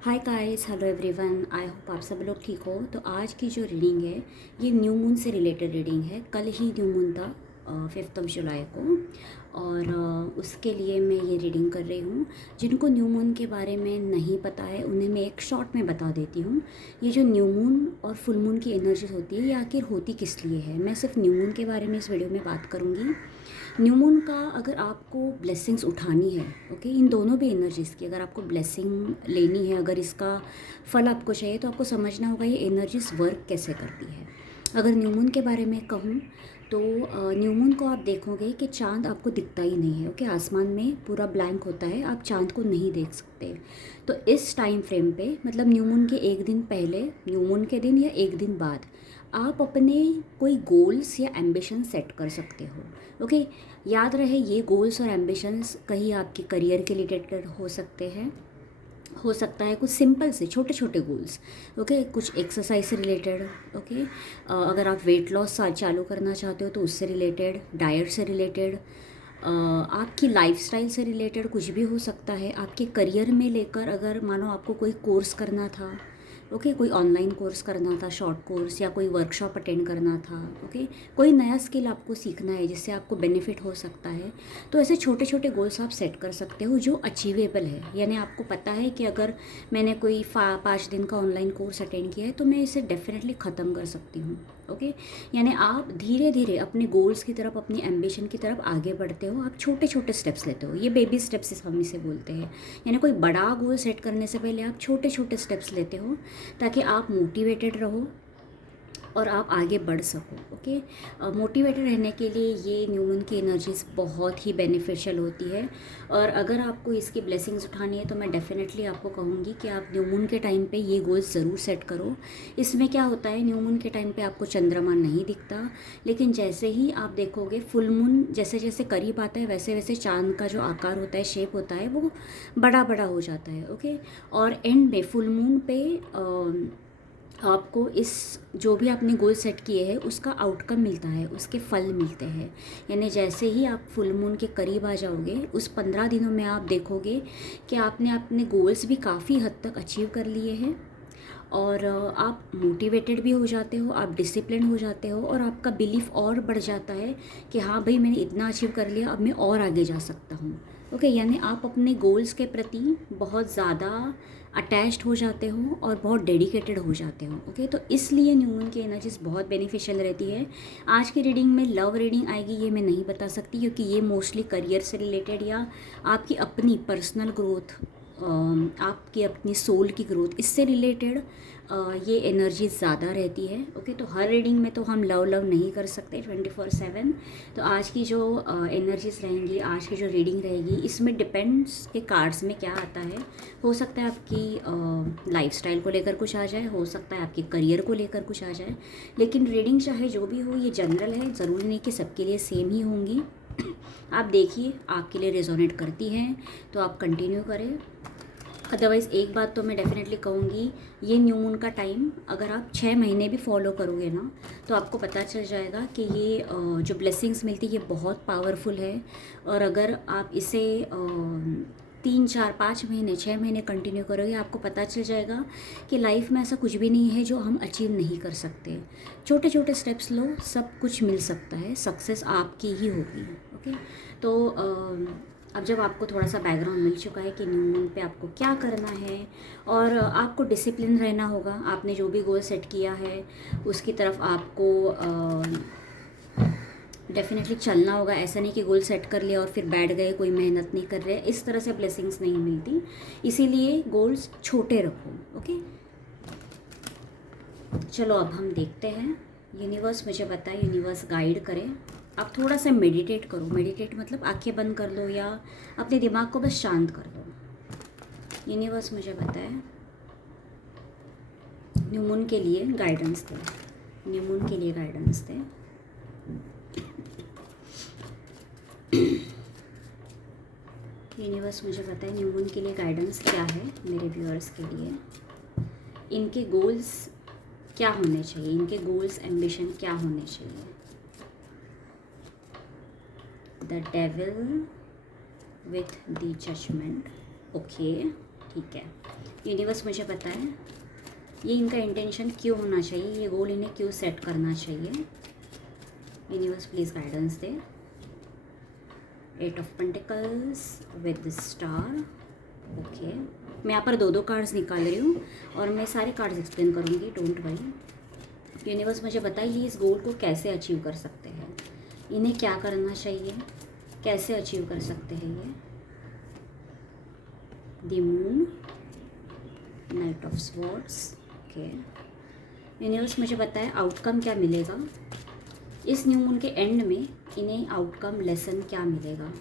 Hi guys, hello everyone. I hope आप सब लोग ठीक हो। तो आज की जो रीडिंग है ये न्यू मून से रिलेटेड रीडिंग है। कल ही न्यू मून था 5 जुलाई को, और उसके लिए मैं ये रीडिंग कर रही हूँ। जिनको न्यू मून के बारे में नहीं पता है उन्हें मैं एक शॉर्ट में बता देती हूँ। ये जो न्यू मून और फुल मून की एनर्जीज होती है ये आखिर होती किस लिए है। मैं सिर्फ न्यू मून के बारे में इस वीडियो में बात करूँगी। न्यू मून का अगर आपको ब्लेसिंग्स उठानी है, ओके, इन दोनों भी एनर्जीज़ की अगर आपको ब्लेसिंग लेनी है, अगर इसका फल आपको चाहिए तो आपको समझना होगा ये एनर्जीज़ वर्क कैसे करती है। अगर न्यू मून के बारे में कहूँ तो न्यू मून को आप देखोगे कि चांद आपको दिखता ही नहीं है। ओके, आसमान में पूरा ब्लैंक होता है, आप चांद को नहीं देख सकते। तो इस टाइम फ्रेम पे मतलब न्यू मून के एक दिन पहले, न्यू मून के दिन या एक दिन बाद आप अपने कोई गोल्स या एम्बिशन सेट कर सकते हो। ओके, याद रहे ये गोल्स और एम्बिशंस कहीं आपके करियर के रिलेटेड हो सकते हैं, हो सकता है कुछ सिंपल से छोटे छोटे गोल्स। ओके, कुछ एक्सरसाइज से रिलेटेड। ओके, अगर आप वेट लॉस चालू करना चाहते हो तो उससे रिलेटेड, डाइट से रिलेटेड, आपकी लाइफस्टाइल से रिलेटेड कुछ भी हो सकता है। आपके करियर में लेकर अगर मानो आपको कोई कोर्स करना था, ओके, कोई ऑनलाइन कोर्स करना था, शॉर्ट कोर्स, या कोई वर्कशॉप अटेंड करना था, ओके, कोई नया स्किल आपको सीखना है जिससे आपको बेनिफिट हो सकता है, तो ऐसे छोटे छोटे गोल्स आप सेट कर सकते हो जो अचीवेबल है। यानी आपको पता है कि अगर मैंने कोई 5 दिन का ऑनलाइन कोर्स अटेंड किया है तो मैं इसे डेफिनेटली ख़त्म कर सकती हूँ। ओके, यानी आप धीरे धीरे अपने गोल्स की तरफ, अपनी एम्बिशन की तरफ आगे बढ़ते हो। आप छोटे छोटे स्टेप्स लेते हो, ये बेबी स्टेप्स हम इसे बोलते हैं। यानी कोई बड़ा गोल सेट करने से पहले आप छोटे छोटे स्टेप्स लेते हो ताकि आप मोटिवेटेड रहो और आप आगे बढ़ सको। ओके, मोटिवेटेड रहने के लिए ये न्यू मून की एनर्जीज़ बहुत ही बेनिफिशियल होती है। और अगर आपको इसकी ब्लेसिंग्स उठानी है तो मैं डेफिनेटली आपको कहूँगी कि आप न्यू मून के टाइम पे ये गोल्स ज़रूर सेट करो। इसमें क्या होता है, न्यू मून के टाइम पे आपको चंद्रमा नहीं दिखता, लेकिन जैसे ही आप देखोगे फुल मून जैसे जैसे करीब आता है वैसे वैसे चांद का जो आकार होता है, शेप होता है, वो बड़ा बड़ा हो जाता है। ओके, और एंड में फुल मून पे आपको इस जो भी आपने गोल सेट किए हैं उसका आउटकम मिलता है, उसके फल मिलते हैं। यानी जैसे ही आप फुल मून के करीब आ जाओगे उस 15 दिनों में आप देखोगे कि आपने अपने गोल्स भी काफ़ी हद तक अचीव कर लिए हैं, और आप मोटिवेटेड भी हो जाते हो, आप डिसिप्लिन हो जाते हो, और आपका बिलीफ और बढ़ जाता है कि हाँ भाई मैंने इतना अचीव कर लिया, अब मैं और आगे जा सकता हूँ। ओके, यानी आप अपने गोल्स के प्रति बहुत ज़्यादा अटैच्ड हो जाते हो और बहुत डेडिकेटेड हो जाते हो। ओके, तो इसलिए न्यू मून की एनर्जीज बहुत बेनिफिशियल रहती है। आज की रीडिंग में लव रीडिंग आएगी ये मैं नहीं बता सकती, क्योंकि ये मोस्टली करियर से रिलेटेड या आपकी अपनी पर्सनल ग्रोथ, आपकी अपनी सोल की ग्रोथ, इससे रिलेटेड ये एनर्जी ज़्यादा रहती है। ओके, तो हर रीडिंग में तो हम लव लव नहीं कर सकते 24/7। तो आज की जो एनर्जीज रहेंगी, आज की जो रीडिंग रहेगी, इसमें डिपेंड्स के कार्ड्स में क्या आता है। हो सकता है आपकी लाइफस्टाइल को लेकर कुछ आ जाए, हो सकता है आपके करियर को लेकर कुछ आ जाए, लेकिन रीडिंग चाहे जो भी हो ये जनरल है, ज़रूरी नहीं कि सबके लिए सेम ही होंगी। आप देखिए आपके लिए रेजोनेट करती हैं तो आप कंटिन्यू करें, अदरवाइज़ एक बात तो मैं डेफिनेटली कहूँगी, ये न्यू मून का टाइम अगर आप 6 महीने भी फॉलो करोगे ना तो आपको पता चल जाएगा कि ये जो ब्लेसिंग्स मिलती है ये बहुत पावरफुल है। और अगर आप इसे 3 4 5 महीने 6 महीने कंटिन्यू करोगे आपको पता चल जाएगा कि लाइफ में ऐसा कुछ भी नहीं है जो हम अचीव नहीं कर सकते। छोटे छोटे स्टेप्स लो, सब कुछ मिल सकता है, सक्सेस आपकी ही होगी। ओके, तो अब जब आपको थोड़ा सा बैकग्राउंड मिल चुका है कि न्यू मून पे आपको क्या करना है, और आपको डिसिप्लिन रहना होगा, आपने जो भी गोल सेट किया है उसकी तरफ आपको डेफिनेटली चलना होगा। ऐसा नहीं कि गोल सेट कर लिया और फिर बैठ गए, कोई मेहनत नहीं कर रहे, इस तरह से ब्लेसिंग्स नहीं मिलती। इसीलिए गोल्स छोटे रखो। ओके, चलो अब हम देखते हैं। यूनिवर्स मुझे बताए, यूनिवर्स गाइड करे। आप थोड़ा सा मेडिटेट करो। मेडिटेट मतलब आंखें बंद कर लो या अपने दिमाग को बस शांत कर दो। यूनिवर्स मुझे बताए न्यू मून के लिए गाइडेंस दे, न्यू मून के लिए गाइडेंस दे। यूनिवर्स मुझे बताए न्यू मून के लिए गाइडेंस क्या है मेरे व्यूअर्स के लिए। इनके गोल्स क्या होने चाहिए, इनके गोल्स एम्बिशन क्या होने चाहिए। The devil with the judgment. Okay, ठीक है, यूनिवर्स मुझे पता है ये इनका इंटेंशन क्यों होना चाहिए, ये गोल इन्हें क्यों सेट करना चाहिए। Universe please guidance they. 8 of pentacles with star. Okay, मैं यहाँ पर 2 कार्ड्स निकाल रही हूँ और मैं सारे कार्ड्स एक्सप्लेन करूँगी, डोंट वरी। यूनिवर्स मुझे बताइए इस गोल को कैसे अचीव कर सकते हैं, इन्हें क्या करना चाहिए, कैसे अचीव कर सकते हैं ये। The moon, night of swords. Okay, universe मुझे बताए आउटकम क्या मिलेगा इस न्यू मून के एंड में, इन्हें आउटकम लेसन क्या मिलेगा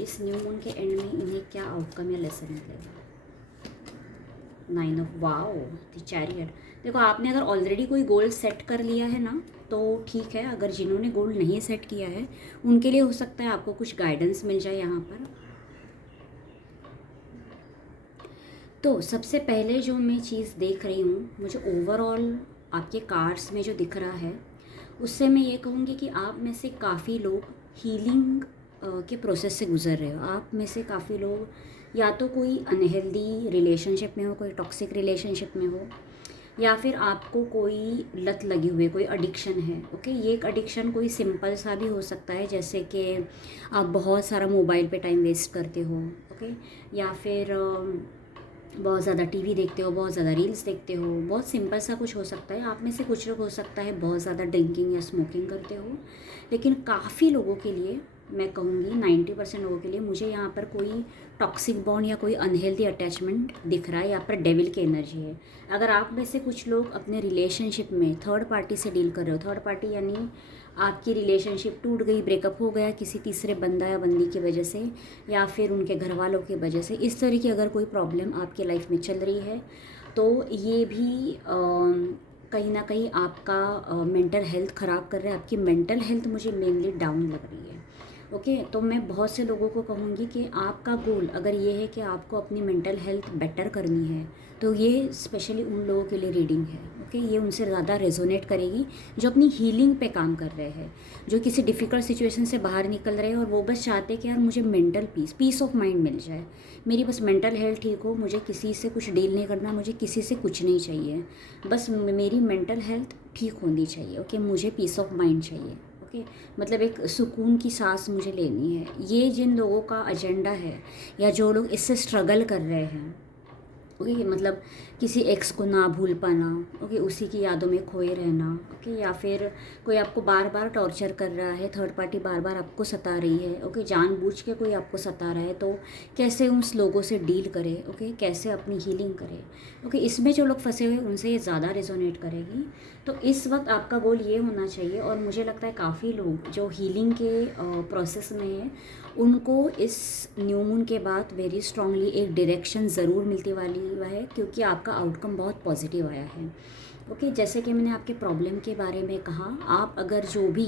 इस न्यू मून के एंड में, इन्हें क्या आउटकम या लेसन मिलेगा। 9 ऑफ वाओ, द चैरियट। देखो आपने अगर ऑलरेडी कोई गोल सेट कर लिया है ना तो ठीक है, अगर जिन्होंने गोल नहीं सेट किया है उनके लिए हो सकता है आपको कुछ गाइडेंस मिल जाए यहाँ पर। तो सबसे पहले जो मैं चीज़ देख रही हूँ, मुझे ओवरऑल आपके कार्ड्स में जो दिख रहा है उससे मैं ये कहूँगी कि आप में से काफ़ी लोग हीलिंग के प्रोसेस से गुज़र रहे हो। आप में से काफ़ी लोग या तो कोई अनहेल्दी रिलेशनशिप में हो, कोई टॉक्सिक रिलेशनशिप में हो, या फिर आपको कोई लत लगी हुई है, कोई एडिक्शन है। ओके, ये एक एडिक्शन कोई सिंपल सा भी हो सकता है, जैसे कि आप बहुत सारा मोबाइल पे टाइम वेस्ट करते हो। ओके, या फिर बहुत ज़्यादा टीवी देखते हो, बहुत ज़्यादा रील्स देखते हो, बहुत सिंपल सा कुछ हो सकता है। आप में से कुछ लोग हो सकता है बहुत ज़्यादा ड्रिंकिंग या स्मोकिंग करते हो, लेकिन काफ़ी लोगों के लिए, मैं कहूँगी 90% लोगों के लिए, मुझे यहाँ पर कोई टॉक्सिक बॉन्ड या कोई अनहेल्दी अटैचमेंट दिख रहा है, यहाँ पर डेविल की एनर्जी है। अगर आप में से कुछ लोग अपने रिलेशनशिप में थर्ड पार्टी से डील कर रहे हो, थर्ड पार्टी यानी आपकी रिलेशनशिप टूट गई, ब्रेकअप हो गया किसी तीसरे बंदा या बंदी की वजह से, या फिर उनके घर वालों की वजह से, इस तरह की अगर कोई प्रॉब्लम आपकी लाइफ में चल रही है तो ये भी कहीं ना कहीं आपका मेंटल हेल्थ ख़राब कर रहा है। आपकी मेंटल हेल्थ मुझे मेनली डाउन लग रही है। ओके, तो मैं बहुत से लोगों को कहूँगी कि आपका गोल अगर ये है कि आपको अपनी मेंटल हेल्थ बेटर करनी है तो ये स्पेशली उन लोगों के लिए रीडिंग है। ओके, ये उनसे ज़्यादा रेजोनेट करेगी जो अपनी हीलिंग पे काम कर रहे हैं, जो किसी डिफ़िकल्ट सिचुएशन से बाहर निकल रहे हैं और वो बस चाहते हैं कि यार मुझे मेंटल पीस ऑफ माइंड मिल जाए, मेरी बस मेंटल हेल्थ ठीक हो, मुझे किसी से कुछ डील नहीं करना, मुझे किसी से कुछ नहीं चाहिए, बस मेरी मेंटल हेल्थ ठीक होनी चाहिए। ओके, मुझे पीस ऑफ माइंड चाहिए। ओके, मतलब एक सुकून की सांस मुझे लेनी है। ये जिन लोगों का एजेंडा है या जो लोग इससे स्ट्रगल कर रहे हैं, ओके, मतलब किसी एक्स को ना भूल पाना, ओके, उसी की यादों में खोए रहना, ओके, या फिर कोई आपको बार बार टॉर्चर कर रहा है, थर्ड पार्टी बार बार आपको सता रही है, ओके, जानबूझ के कोई आपको सता रहा है, तो कैसे उस लोगों से डील करें, ओके, कैसे अपनी हीलिंग करें। ओके, इसमें जो लोग फंसे हुए उनसे ये ज़्यादा रेजोनेट करेगी। तो इस वक्त आपका गोल ये होना चाहिए, और मुझे लगता है काफ़ी लोग जो हीलिंग के प्रोसेस में हैं उनको इस न्यू मून के बाद वेरी स्ट्रांगली एक डायरेक्शन ज़रूर मिलती वाली है, क्योंकि आपका आउटकम बहुत पॉजिटिव आया है। ओके, जैसे कि मैंने आपके प्रॉब्लम के बारे में कहा, आप अगर जो भी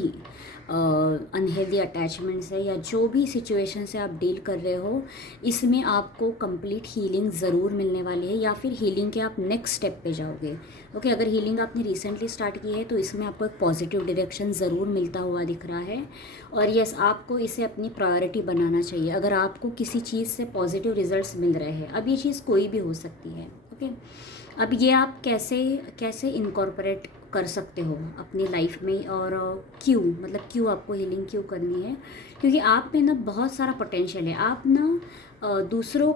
अनहेल्दी अटैचमेंट्स है या जो भी सिचुएशन से आप डील कर रहे हो, इसमें आपको कंप्लीट हीलिंग ज़रूर मिलने वाली है, या फिर हीलिंग के आप नेक्स्ट स्टेप पे जाओगे। ओके, अगर हीलिंग आपने रिसेंटली स्टार्ट की है तो इसमें आपको एक पॉजिटिव डायरेक्शन ज़रूर मिलता हुआ दिख रहा है। और यस, आपको इसे अपनी प्रायोरिटी बनाना चाहिए। अगर आपको किसी चीज़ से पॉजिटिव रिजल्ट्स मिल रहे हैं, अब ये चीज़ कोई भी हो सकती है। ओके, अब ये आप कैसे कैसे इनकॉर्पोरेट कर सकते हो अपनी लाइफ में, और क्यों, मतलब क्यों आपको हीलिंग क्यों करनी है, क्योंकि आप में ना बहुत सारा पोटेंशियल है। आप ना दूसरों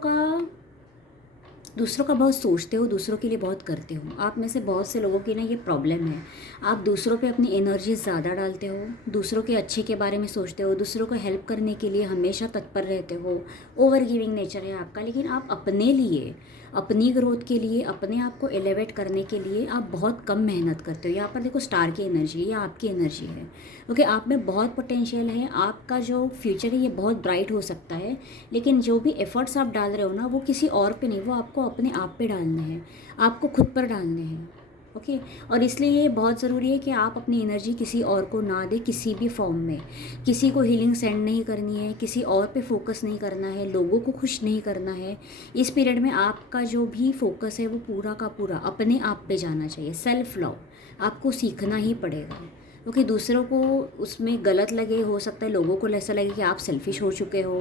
का बहुत सोचते हो, दूसरों के लिए बहुत करते हो। आप में से बहुत से लोगों की ना ये प्रॉब्लम है, आप दूसरों पे अपनी एनर्जी ज़्यादा डालते हो, दूसरों के अच्छे के बारे में सोचते हो, दूसरों को हेल्प करने के लिए हमेशा तत्पर रहते हो, ओवर गिविंग नेचर है आपका। लेकिन आप अपने लिए, अपनी ग्रोथ के लिए, अपने आप को एलिवेट करने के लिए आप बहुत कम मेहनत करते हो। यहाँ पर देखो स्टार की एनर्जी है या आपकी एनर्जी है। ओके, आप में बहुत पोटेंशियल है, आपका जो फ्यूचर है ये बहुत ब्राइट हो सकता है, लेकिन जो भी एफर्ट्स आप डाल रहे हो ना वो किसी और पे नहीं, वो आपको अपने आप पे डालने हैं, आपको खुद पर डालने हैं। ओके, और इसलिए ये बहुत ज़रूरी है कि आप अपनी एनर्जी किसी और को ना दें, किसी भी फॉर्म में। किसी को हीलिंग सेंड नहीं करनी है, किसी और पे फोकस नहीं करना है, लोगों को खुश नहीं करना है। इस पीरियड में आपका जो भी फोकस है वो पूरा का पूरा अपने आप पे जाना चाहिए। सेल्फ लव आपको सीखना ही पड़ेगा। ओके, दूसरों को उसमें गलत लगे, हो सकता है लोगों को ऐसा लगे कि आप सेल्फिश हो चुके हो,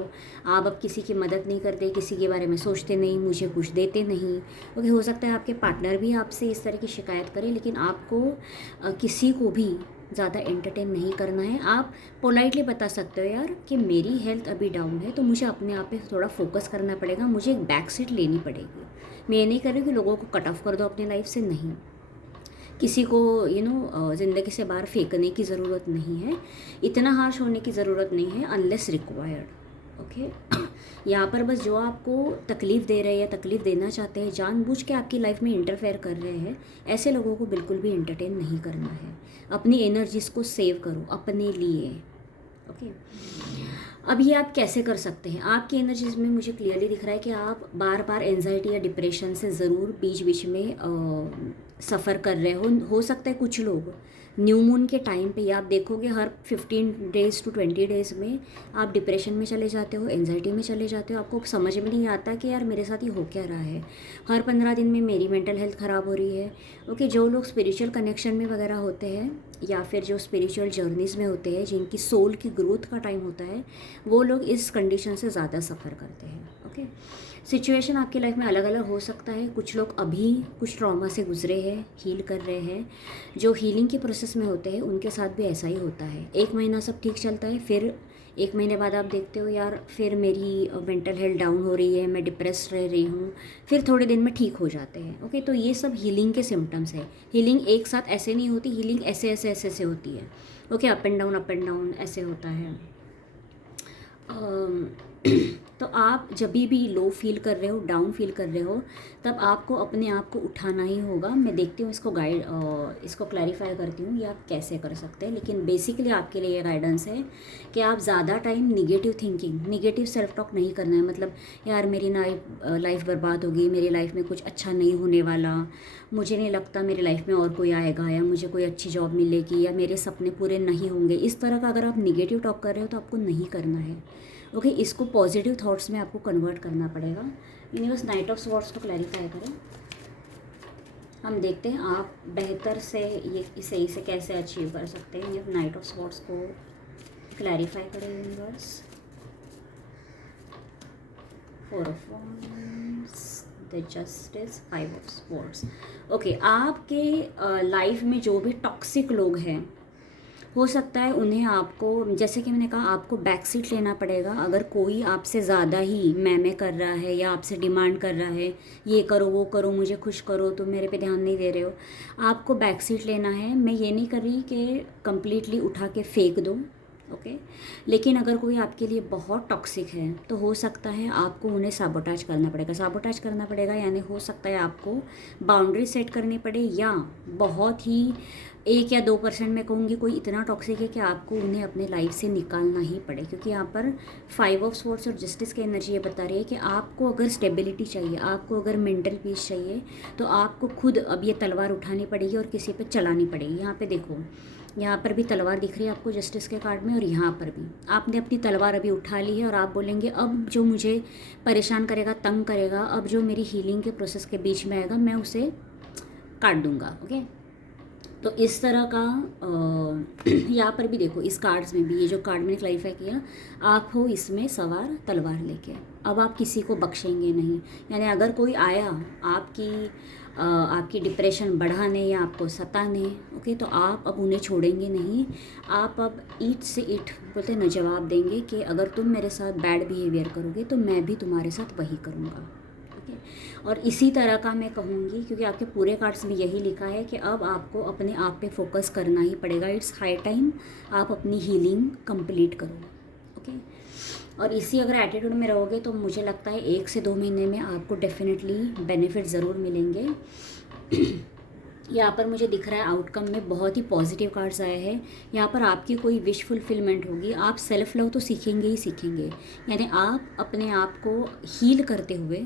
आप अब किसी की मदद नहीं करते, किसी के बारे में सोचते नहीं, मुझे कुछ देते नहीं। ओके, हो सकता है आपके पार्टनर भी आपसे इस तरह की शिकायत करें, लेकिन आपको किसी को भी ज़्यादा एंटरटेन नहीं करना है। आप पोलाइटली बता सकते हो यार कि मेरी हेल्थ अभी डाउन है, तो मुझे अपने आप पे थोड़ा फोकस करना पड़ेगा, मुझे एक बैक सीट लेनी पड़ेगी। मैं ये नहीं कर रही कि लोगों को कट ऑफ कर दो अपनी लाइफ से, नहीं। किसी को ज़िंदगी से बाहर फेंकने की ज़रूरत नहीं है, इतना हार्श होने की ज़रूरत नहीं है, अनलेस रिक्वायर्ड। ओके, यहाँ पर बस जो आपको तकलीफ़ दे रहे हैं या तकलीफ़ देना चाहते हैं, जानबूझ के आपकी लाइफ में इंटरफेयर कर रहे हैं, ऐसे लोगों को बिल्कुल भी एंटरटेन नहीं करना है। अपनी एनर्जीज़ को सेव करो अपने लिए। ओके, अब ये आप कैसे कर सकते हैं? आपकी एनर्जीज में मुझे क्लियरली दिख रहा है कि आप बार बार एनजाइटी या डिप्रेशन से ज़रूर बीच बीच में सफ़र कर रहे हो सकता है कुछ लोग न्यू मून के टाइम पे, या आप देखोगे हर 15 डेज़ टू 20 डेज़ में आप डिप्रेशन में चले जाते हो, एनजाइटी में चले जाते हो, आपको समझ में नहीं आता कि यार मेरे साथ ये हो क्या रहा है। हर 15 दिन में मेरी मेंटल हेल्थ ख़राब हो रही है। ओके, जो लोग स्पिरिचुअल कनेक्शन में वगैरह होते हैं या फिर जो स्पिरिचुअल जर्नीज़ में होते हैं, जिनकी सोल की ग्रोथ का टाइम होता है, वो लोग इस कंडीशन से ज़्यादा सफ़र करते हैं। ओके, सिचुएशन आपकी लाइफ में अलग अलग हो सकता है। कुछ लोग अभी कुछ ट्रॉमा से गुजरे हैं, हील कर रहे हैं। जो हीलिंग के प्रोसेस में होते हैं उनके साथ भी ऐसा ही होता है। 1 महीना सब ठीक चलता है, फिर 1 महीने बाद आप देखते हो यार फिर मेरी मेंटल हेल्थ डाउन हो रही है, मैं डिप्रेस रह रही हूँ, फिर थोड़े दिन में ठीक हो जाते हैं। ओके, तो ये सब हीलिंग के सिम्टम्स है। हीलिंग एक साथ ऐसे नहीं होती, हीलिंग ऐसे ऐसे ऐसे से होती है। ओके, अप एंड डाउन ऐसे होता है। तो आप जब भी लो फील कर रहे हो, डाउन फील कर रहे हो, तब आपको अपने आप को उठाना ही होगा। मैं देखती हूँ इसको क्लैरिफाई करती हूँ ये आप कैसे कर सकते हैं। लेकिन बेसिकली आपके लिए ये गाइडेंस है कि आप ज़्यादा time negative thinking, negative self talk नहीं करना है। मतलब यार मेरी लाइफ बर्बाद होगी, मेरी लाइफ में कुछ अच्छा नहीं होने वाला, मुझे नहीं लगता मेरी लाइफ में और कोई आएगा, या मुझे कोई अच्छी जॉब मिलेगी, या मेरे सपने पूरे नहीं होंगे, इस तरह का अगर आप निगेटिव टॉक कर रहे हो तो आपको नहीं करना है। ओके, इसको पॉजिटिव थॉट्स में आपको कन्वर्ट करना पड़ेगा। यूनिवर्स नाइट ऑफ स्वॉर्ड्स को क्लैरिफाई करें। हम देखते हैं आप बेहतर से ये इसे कैसे अचीव कर सकते हैं। ये नाइट ऑफ स्वॉर्ड्स को क्लैरिफाई करें universe. 4 of wands, the justice, 5 of swords. Okay, आपके लाइफ में जो भी टॉक्सिक लोग हैं, हो सकता है उन्हें आपको, जैसे कि मैंने कहा, आपको बैक सीट लेना पड़ेगा। अगर कोई आपसे ज़्यादा ही मैं कर रहा है या आपसे डिमांड कर रहा है, ये करो वो करो, मुझे खुश करो, तुम मेरे पे ध्यान नहीं दे रहे हो, आपको बैक सीट लेना है। मैं ये नहीं कर रही कि कंप्लीटली उठा के फेंक दो। ओके, लेकिन अगर कोई आपके लिए बहुत टॉक्सिक है तो हो सकता है आपको उन्हें साबोटाज करना पड़ेगा। साबोटाज करना पड़ेगा यानी हो सकता है आपको बाउंड्री सेट करनी पड़े, या बहुत ही 1 या 2% मैं कहूँगी कोई इतना टॉक्सिक है कि आपको उन्हें अपने लाइफ से निकालना ही पड़े। क्योंकि यहाँ पर 5 ऑफ स्वॉर्ड्स और जस्टिस की एनर्जी ये बता रही है कि आपको अगर स्टेबिलिटी चाहिए, आपको अगर मेंटल पीस चाहिए, तो आपको खुद अब ये तलवार उठानी पड़ेगी और किसी पे चलानी पड़ेगी। यहाँ पे देखो, यहाँ पर भी तलवार दिख रही है आपको जस्टिस के कार्ड में, और यहाँ पर भी आपने अपनी तलवार अभी उठा ली है और आप बोलेंगे अब जो मुझे परेशान करेगा, तंग करेगा, अब जो मेरी हीलिंग के प्रोसेस के बीच में आएगा, मैं उसे काट दूंगा। ओके, तो इस तरह का यहाँ पर भी देखो, इस कार्ड्स में भी ये जो कार्ड मैंने क्लैरिफाई किया, आप हो इसमें सवार तलवार लेके। अब आप किसी को बख्शेंगे नहीं। यानी अगर कोई आया आपकी डिप्रेशन बढ़ाने या आपको सताने, ओके, तो आप अब उन्हें छोड़ेंगे नहीं। आप अब ईट से ईट बोलते हैं ना, जवाब देंगे कि अगर तुम मेरे साथ बैड बिहेवियर करोगे तो मैं भी तुम्हारे साथ वही करूँगा। और इसी तरह का मैं कहूँगी, क्योंकि आपके पूरे कार्ड्स में यही लिखा है कि अब आपको अपने आप पे फोकस करना ही पड़ेगा। इट्स हाई टाइम आप अपनी हीलिंग कंप्लीट करो। ओके, और इसी अगर एटीट्यूड में रहोगे तो मुझे लगता है 1 से 2 महीने में आपको डेफिनेटली बेनिफिट ज़रूर मिलेंगे। यहाँ पर मुझे दिख रहा है आउटकम में बहुत ही पॉजिटिव कार्ड्स आए हैं। यहाँ पर आपकी कोई विश फुलफिलमेंट होगी। आप सेल्फ लव तो सीखेंगे ही सीखेंगे, यानी आप अपने आप को हील करते हुए,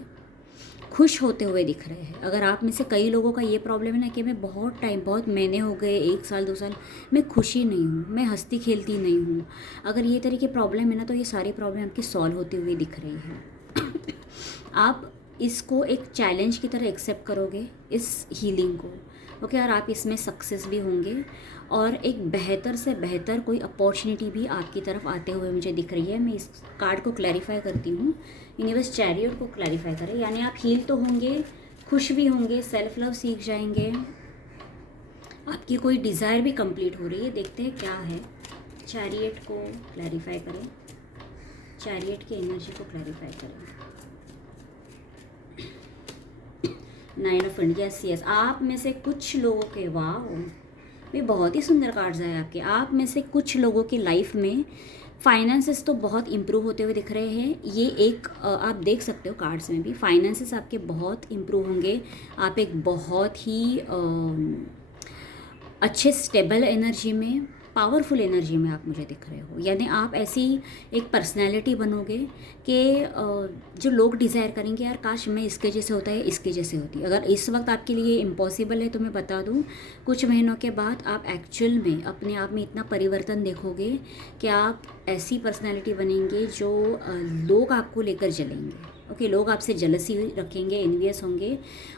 खुश होते हुए दिख रहे हैं। अगर आप में से कई लोगों का ये प्रॉब्लम है ना कि मैं बहुत महीने हो गए, 1 साल 2 साल, मैं खुशी नहीं हूँ, मैं हंसती खेलती नहीं हूँ, अगर ये तरह की प्रॉब्लम है ना, तो ये सारी प्रॉब्लम आपकी सॉल्व होती हुई दिख रही है। आप इसको एक चैलेंज की तरह एक्सेप्ट करोगे, इस हीलिंग को, ओके, और आप इसमें सक्सेस भी होंगे और एक बेहतर से बेहतर कोई अपॉर्चुनिटी भी आपकी तरफ आते हुए मुझे दिख रही है। मैं इस कार्ड को क्लैरिफाई करती हूँ। यूनिवर्स चैरियट को क्लैरिफाई करें, यानी आप हील तो होंगे, खुश भी होंगे, सेल्फ लव सीख जाएंगे, आपकी कोई डिज़ायर भी कंप्लीट हो रही है। देखते हैं क्या है। चैरियट को क्लैरिफाई करें, चैरियट की एनर्जी को क्लैरिफाई करें। नाइन ऑफ इंडियस, यस, आप में से कुछ लोगों के, वाह, ये बहुत ही सुंदर कार्ड्स आए आपके। आप में से कुछ लोगों की लाइफ में फाइनेंसेस तो बहुत इम्प्रूव होते हुए दिख रहे हैं। ये एक आप देख सकते हो कार्ड्स में भी, फाइनेंसेस आपके बहुत इम्प्रूव होंगे। आप एक बहुत ही अच्छे स्टेबल एनर्जी में, पावरफुल एनर्जी में आप मुझे दिख रहे हो। यानी आप ऐसी एक पर्सनैलिटी बनोगे कि जो लोग डिज़ायर करेंगे, यार काश मैं इसके जैसे होता है, इसके जैसे होती। अगर इस वक्त आपके लिए इम्पॉसिबल है तो मैं बता दूं, कुछ महीनों के बाद आप एक्चुअल में अपने आप में इतना परिवर्तन देखोगे कि आप ऐसी पर्सनैलिटी बनेंगे जो लोग आपको लेकर चलेंगे। ओके, लोग आपसे जलसी रखेंगे, एनवियस होंगे,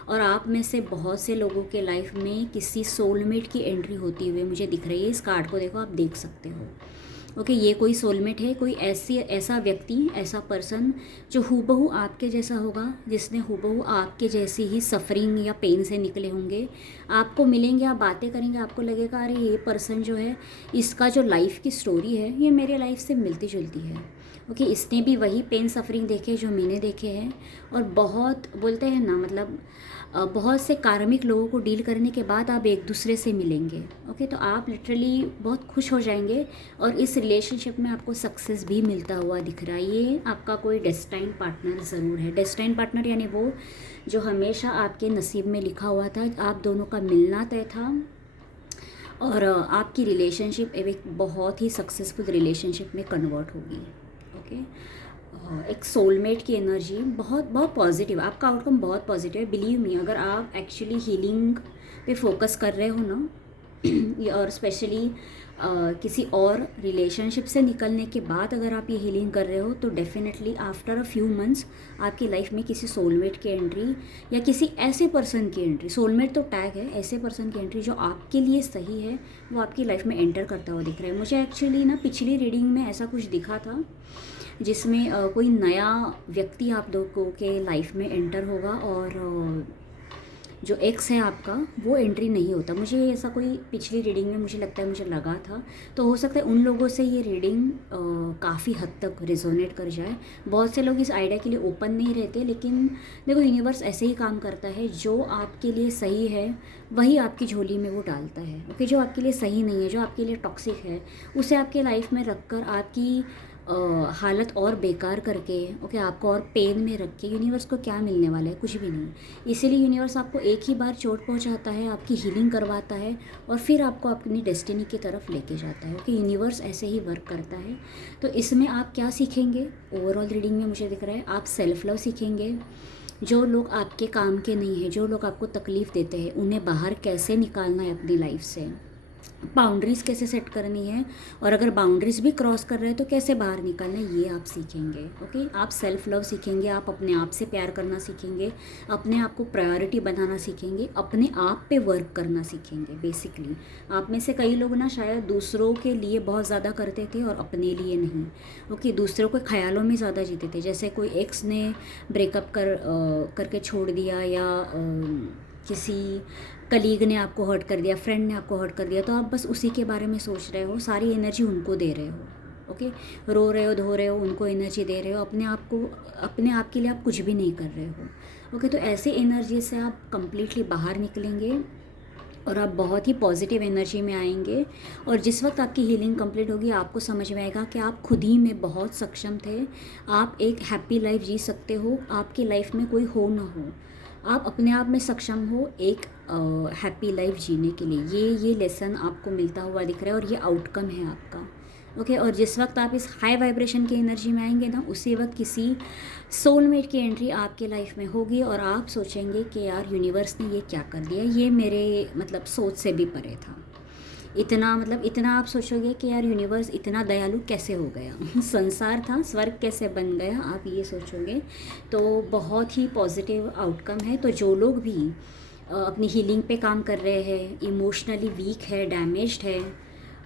और आप में से बहुत से लोगों के लाइफ में किसी सोलमेट की एंट्री होती हुई मुझे दिख रही है। इस कार्ड को देखो, आप देख सकते हो। ओके, ये कोई सोलमेट है, कोई ऐसा व्यक्ति, ऐसा पर्सन जो हूबहू आपके जैसा होगा, जिसने हूबहू आपके जैसी ही सफरिंग या पेन से निकले होंगे। आपको मिलेंगे, आप बातें करेंगे, आपको लगेगा अरे ये पर्सन जो है, इसका जो लाइफ की स्टोरी है ये मेरे लाइफ से मिलती जुलती है। ओके, इसने भी वही पेन सफरिंग देखे जो मैंने देखे हैं, और बहुत बोलते हैं ना, मतलब बहुत से कार्मिक लोगों को डील करने के बाद आप एक दूसरे से मिलेंगे। ओके, तो आप लिटरली बहुत खुश हो जाएंगे और इस रिलेशनशिप में आपको सक्सेस भी मिलता हुआ दिख रहा है। ये आपका कोई डेस्टाइन पार्टनर ज़रूर है। डेस्टाइन पार्टनर यानी वो जो हमेशा आपके नसीब में लिखा हुआ था, आप दोनों का मिलना तय था, और आपकी रिलेशनशिप एक बहुत ही सक्सेसफुल रिलेशनशिप में कन्वर्ट होगी। ओके, एक सोलमेट की एनर्जी बहुत बहुत पॉजिटिव, आपका आउटकम बहुत पॉजिटिव है। बिलीव मी, अगर आप एक्चुअली हीलिंग पे फोकस कर रहे हो ना, और स्पेशली किसी और रिलेशनशिप से निकलने के बाद अगर आप ये हीलिंग कर रहे हो, तो definitely after a few months आपकी लाइफ में किसी सोलमेट की एंट्री या किसी ऐसे पर्सन की एंट्री, सोलमेट तो टैग है, ऐसे पर्सन की एंट्री जो आपके लिए सही है, वो आपकी लाइफ में एंटर करता हुआ दिख रहा है। मुझे एक्चुअली ना पिछली रीडिंग में ऐसा कुछ दिखा था जिसमें कोई नया व्यक्ति आप लोगों के लाइफ में एंटर होगा, और जो एक्स है आपका वो एंट्री नहीं होता। मुझे ऐसा कोई पिछली रीडिंग में मुझे लगता है, मुझे लगा था, तो हो सकता है उन लोगों से ये रीडिंग काफ़ी हद तक रिजोनेट कर जाए। बहुत से लोग इस आइडिया के लिए ओपन नहीं रहते, लेकिन देखो यूनिवर्स ऐसे ही काम करता है, जो आपके लिए सही है वही आपकी झोली में वो डालता है। ओके, जो आपके लिए सही नहीं है, जो आपके लिए टॉक्सिक है, उसे आपके लाइफ में रख कर आपकी हालत और बेकार करके, ओके, आपको और पेन में रख के यूनिवर्स को क्या मिलने वाला है? कुछ भी नहीं। इसीलिए यूनिवर्स आपको एक ही बार चोट पहुंचाता है, आपकी हीलिंग करवाता है, और फिर आपको अपनी डेस्टिनी की तरफ लेके जाता है। ओके, यूनिवर्स ऐसे ही वर्क करता है। तो इसमें आप क्या सीखेंगे? ओवरऑल रीडिंग में मुझे दिख रहा है आप सेल्फ लव सीखेंगे। जो लोग आपके काम के नहीं हैं, जो लोग आपको तकलीफ़ देते हैं, उन्हें बाहर कैसे निकालना है अपनी लाइफ से, बाउंड्रीज़ कैसे सेट करनी है, और अगर बाउंड्रीज़ भी क्रॉस कर रहे हैं तो कैसे बाहर निकलना है, ये आप सीखेंगे। ओके, आप सेल्फ लव सीखेंगे, आप अपने आप से प्यार करना सीखेंगे, अपने आप को प्रायोरिटी बनाना सीखेंगे, अपने आप पे वर्क करना सीखेंगे। बेसिकली आप में से कई लोग ना शायद दूसरों के लिए बहुत ज़्यादा करते थे और अपने लिए नहीं। ओके, दूसरों के ख्यालों में ज़्यादा जीते थे। जैसे कोई एक्स ने ब्रेकअप करके छोड़ दिया, या किसी कलीग ने आपको हर्ट कर दिया, फ्रेंड ने आपको हर्ट कर दिया, तो आप बस उसी के बारे में सोच रहे हो, सारी एनर्जी उनको दे रहे हो। ओके, रो रहे हो, धो रहे हो, उनको एनर्जी दे रहे हो, अपने आप के लिए आप कुछ भी नहीं कर रहे हो। ओके, तो ऐसी एनर्जी से आप कम्प्लीटली बाहर निकलेंगे और आप बहुत ही पॉजिटिव एनर्जी में आएंगे। और जिस वक्त आपकी हीलिंग कंप्लीट होगी, आपको समझ में आएगा कि आप खुद ही में बहुत सक्षम थे, आप एक हैप्पी लाइफ जी सकते हो, आपकी लाइफ में कोई हो ना हो, आप अपने आप में सक्षम हो एक हैप्पी लाइफ जीने के लिए। ये लेसन आपको मिलता हुआ दिख रहा है, और ये आउटकम है आपका। ओके, और जिस वक्त आप इस हाई वाइब्रेशन की एनर्जी में आएंगे ना, उसी वक्त किसी सोलमेट की एंट्री आपके लाइफ में होगी, और आप सोचेंगे कि यार यूनिवर्स ने ये क्या कर दिया, ये मेरे मतलब सोच से भी परे था। इतना आप सोचोगे कि यार यूनिवर्स इतना दयालु कैसे हो गया, संसार था, स्वर्ग कैसे बन गया, आप ये सोचोगे। तो बहुत ही पॉजिटिव आउटकम है। तो जो लोग भी अपनी हीलिंग पे काम कर रहे हैं, इमोशनली वीक है, डैमेज्ड है,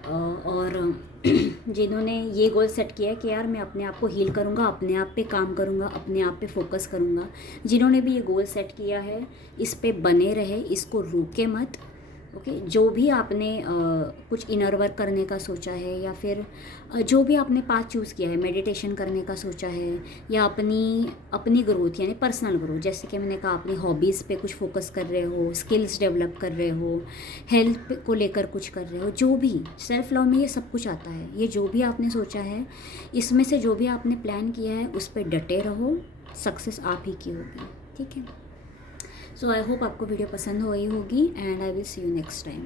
और जिन्होंने ये गोल सेट किया है कि यार मैं अपने आप को हील करूँगा, अपने आप पे काम करूँगा, अपने आप पे फोकस करूँगा, जिन्होंने भी ये गोल सेट किया है इस पे बने रहे, इसको रोके मत। ओके, जो भी आपने कुछ इनर वर्क करने का सोचा है, या फिर जो भी आपने पाथ चूज़ किया है, मेडिटेशन करने का सोचा है, या अपनी ग्रोथ यानी पर्सनल ग्रोथ, जैसे कि मैंने कहा अपनी हॉबीज़ पे कुछ फोकस कर रहे हो, स्किल्स डेवलप कर रहे हो, हेल्थ को लेकर कुछ कर रहे हो, जो भी सेल्फ लव में ये सब कुछ आता है। ये जो भी आपने सोचा है, इसमें से जो भी आपने प्लान किया है उस पर डटे रहो, सक्सेस आप ही की होगी। ठीक है, सो आई होप आपको वीडियो पसंद हो गई होगी, and I will see you next time.